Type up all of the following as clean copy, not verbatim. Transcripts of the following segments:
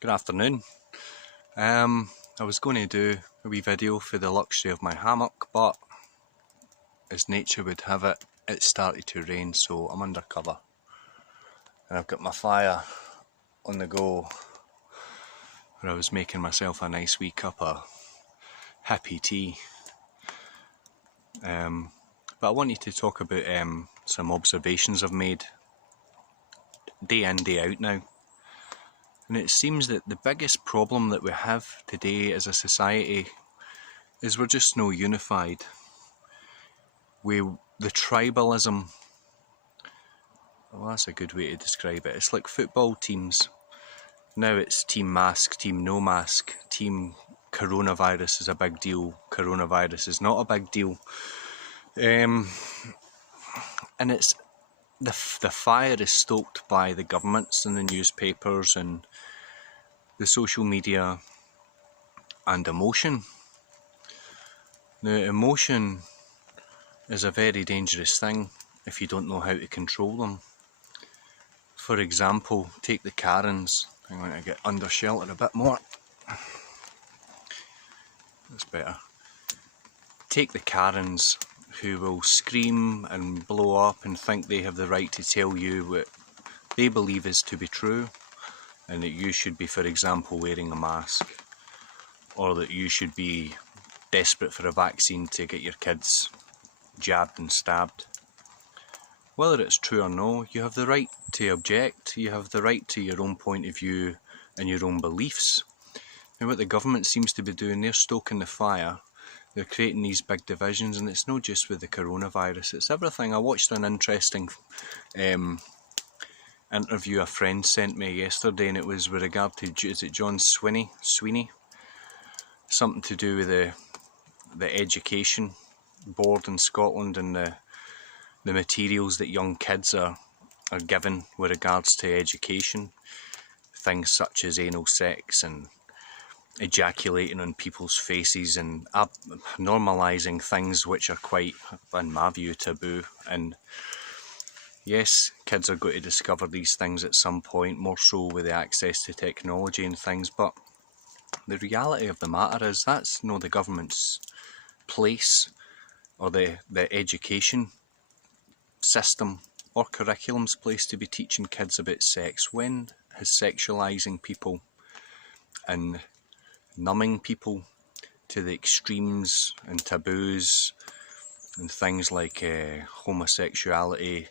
Good afternoon. I was going to do a wee video for the luxury of my hammock, but as nature would have it, it started to rain, so I'm under cover. And I've got my fire on the go, where I was making myself a nice wee cup of hippie tea. But I wanted to talk about some observations I've made day in, day out now. And it seems that the biggest problem that we have today as a society is we're just no unified. The tribalism, well, that's a good way to describe it. It's like football teams. Now it's team mask, team no mask, team coronavirus is a big deal, coronavirus is not a big deal. And it's the fire is stoked by the governments and the newspapers and the social media and emotion. Now, emotion is a very dangerous thing if you don't know how to control them. For example, take the Karens. I'm going to get under shelter a bit more. That's better. Take the Karens who will scream and blow up and think they have the right to tell you what they believe is to be true, and that you should be, for example, wearing a mask, or that you should be desperate for a vaccine to get your kids jabbed and stabbed. Whether it's true or no, you have the right to object, you have the right to your own point of view and your own beliefs. And what the government seems to be doing, they're stoking the fire, they're creating these big divisions, and it's not just with the coronavirus, it's everything. I watched an interesting interview a friend sent me yesterday, and it was with regard to, is it John Sweeney? Something to do with the education board in Scotland and the materials that young kids are given with regards to education. Things such as anal sex and ejaculating on people's faces and normalising things which are quite, in my view, taboo. And yes, kids are going to discover these things at some point, more so with the access to technology and things, but the reality of the matter is that's not the government's place or the education system or curriculum's place to be teaching kids about sex. When has sexualising people and numbing people to the extremes and taboos and things like homosexuality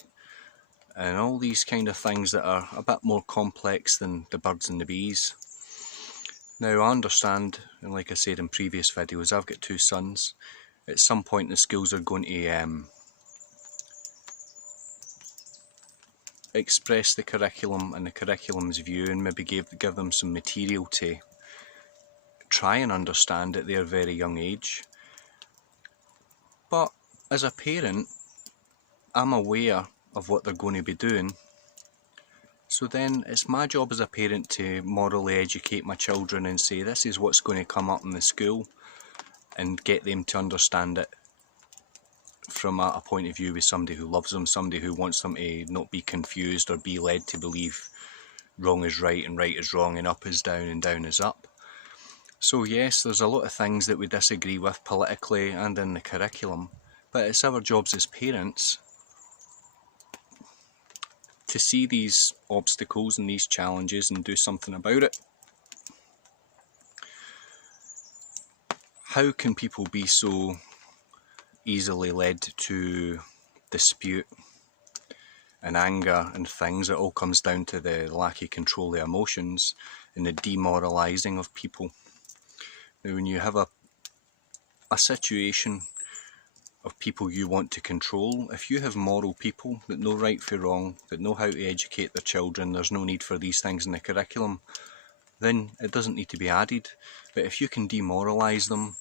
and all these kind of things that are a bit more complex than the birds and the bees? Now, I understand, and like I said in previous videos, I've got two sons. At some point the schools are going to express the curriculum and the curriculum's view, and maybe give them some material to try and understand at their very young age. But as a parent, I'm aware of what they're going to be doing, so then it's my job as a parent to morally educate my children and say this is what's going to come up in the school, and get them to understand it from a point of view with somebody who loves them, somebody who wants them to not be confused or be led to believe wrong is right and right is wrong and up is down and down is up. So yes, there's a lot of things that we disagree with politically and in the curriculum, but it's our jobs as parents to see these obstacles and these challenges and do something about it. How can people be so easily led to dispute and anger and things? It all comes down to the lack of control of emotions and the demoralising of people. Now, when you have a situation of people you want to control, if you have moral people that know right from wrong, that know how to educate their children, there's no need for these things in the curriculum, then it doesn't need to be added. But if you can demoralise them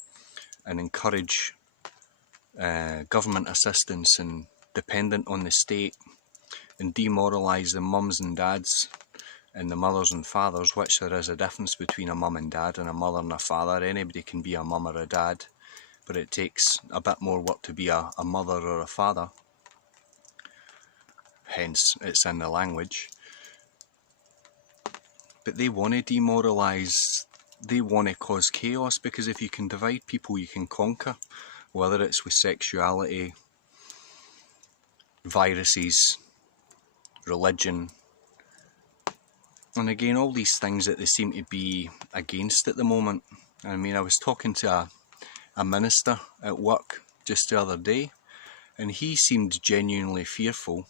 and encourage government assistance and dependent on the state, and demoralise the mums and dads and the mothers and fathers, which there is a difference between a mum and dad and a mother and a father. Anybody can be a mum or a dad, but it takes a bit more work to be a mother or a father. Hence, it's in the language. but they want to demoralise, they want to cause chaos, because if you can divide people, you can conquer, whether it's with sexuality, viruses, religion, and again, all these things that they seem to be against at the moment. I mean, I was talking to a minister at work just the other day, and he seemed genuinely fearful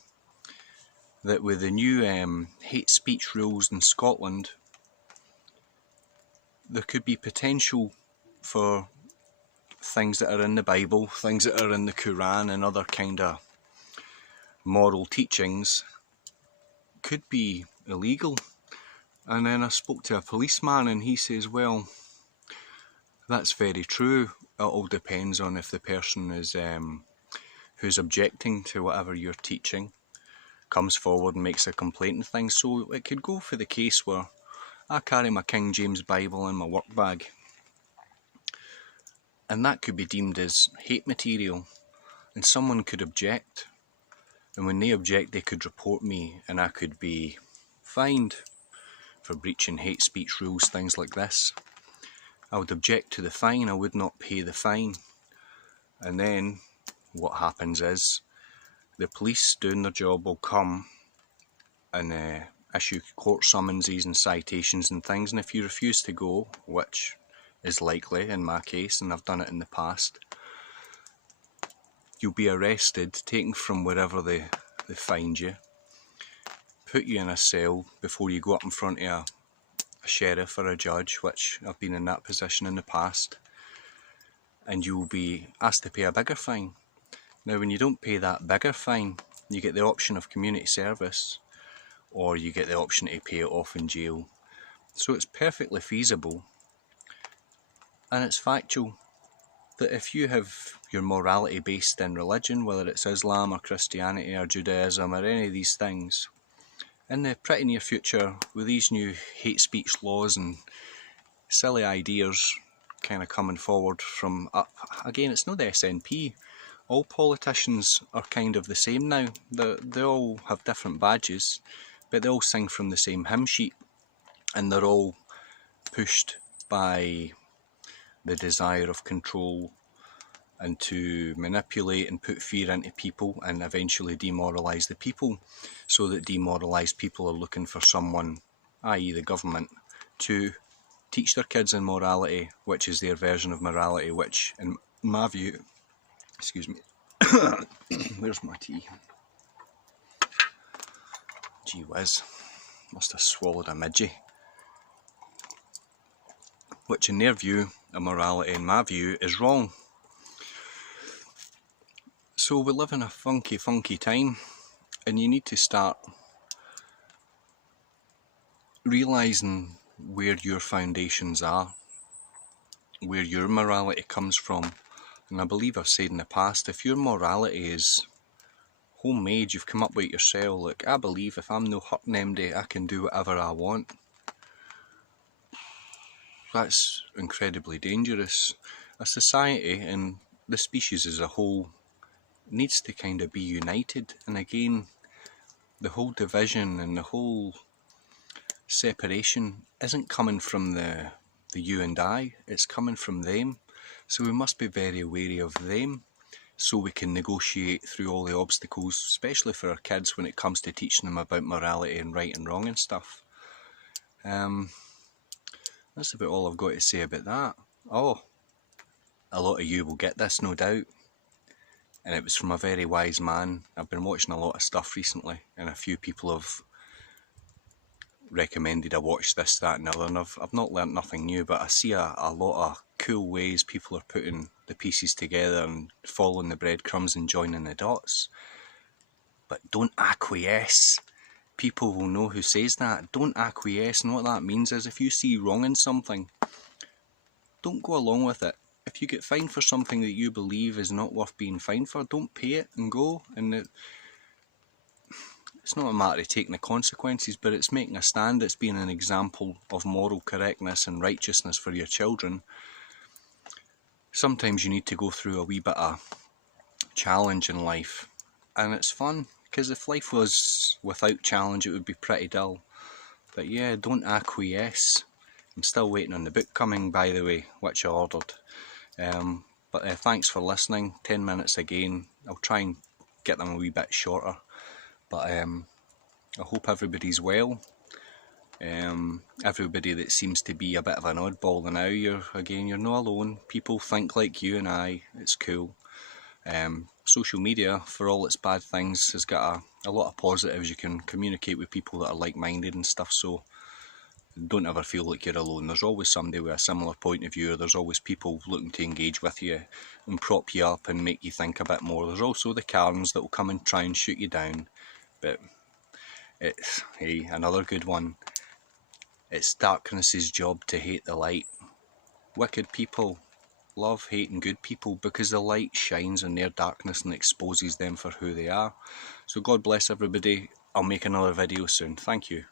that with the new hate speech rules in Scotland, there could be potential for things that are in the Bible, things that are in the Quran and other kind of moral teachings could be illegal. And then I spoke to a policeman and he says, well, that's very true. It all depends on if the person is who's objecting to whatever you're teaching comes forward and makes a complaint and things. So it could go for the case where I carry my King James Bible in my work bag, and that could be deemed as hate material, and someone could object, and when they object they could report me and I could be fined for breaching hate speech rules, things like this. I would object to the fine, I would not pay the fine, and then what happens is the police doing their job will come and issue court summonses and citations and things, and if you refuse to go, which is likely in my case and I've done it in the past, you'll be arrested, taken from wherever they find you, put you in a cell before you go up in front of a sheriff or a judge, which I've been in that position in the past, and you'll be asked to pay a bigger fine. Now when you don't pay that bigger fine, you get the option of community service, or you get the option to pay it off in jail. So it's perfectly feasible, and it's factual, that if you have your morality based in religion, whether it's Islam or Christianity or Judaism or any of these things, in the pretty near future, with these new hate speech laws and silly ideas kind of coming forward from up, again, it's not the SNP, all politicians are kind of the same now. They all have different badges, but they all sing from the same hymn sheet, and they're all pushed by the desire of control and to manipulate and put fear into people and eventually demoralise the people, so that demoralised people are looking for someone, i.e. the government, to teach their kids in morality, which is their version of morality, which in my view, excuse me, where's my tea? Gee whiz, must have swallowed a midgie. Which in their view, a morality in my view, is wrong. So we live in a funky time, and you need to start realising where your foundations are, where your morality comes from. And I believe I've said in the past, if your morality is homemade, you've come up with it yourself, look, I believe if I'm no hurting MD, I can do whatever I want. That's incredibly dangerous. A society and the species as a whole needs to kind of be united, and again, the whole division and the whole separation isn't coming from the you and I, it's coming from them. So we must be very wary of them, so we can negotiate through all the obstacles, especially for our kids when it comes to teaching them about morality and right and wrong and stuff. That's about all I've got to say about that. Oh, a lot of you will get this, no doubt. And it was from a very wise man. I've been watching a lot of stuff recently, and a few people have recommended I watch this, that and the other, and I've not learnt nothing new, but I see a lot of cool ways people are putting the pieces together and following the breadcrumbs and joining the dots. But don't acquiesce. People will know who says that. Don't acquiesce, and what that means is if you see wrong in something, don't go along with it. If you get fined for something that you believe is not worth being fined for, don't pay it and go. And it's not a matter of taking the consequences, but it's making a stand. It's being an example of moral correctness and righteousness for your children. Sometimes you need to go through a wee bit of challenge in life, and it's fun, because if life was without challenge it would be pretty dull. But yeah, don't acquiesce. I'm still waiting on the book coming, by the way, which I ordered. But thanks for listening. 10 minutes again. I'll try and get them a wee bit shorter. But I hope everybody's well. Everybody that seems to be a bit of an oddball now, you're not alone. People think like you and I. It's cool. Social media, for all its bad things, has got a lot of positives. You can communicate with people that are like-minded and stuff, so don't ever feel like you're alone. There's always somebody with a similar point of view. There's always people looking to engage with you and prop you up and make you think a bit more. There's also the Karens that will come and try and shoot you down. But it's, hey, another good one. It's darkness's job to hate the light. Wicked people love hating good people because the light shines on their darkness and exposes them for who they are. So God bless everybody. I'll make another video soon. Thank you.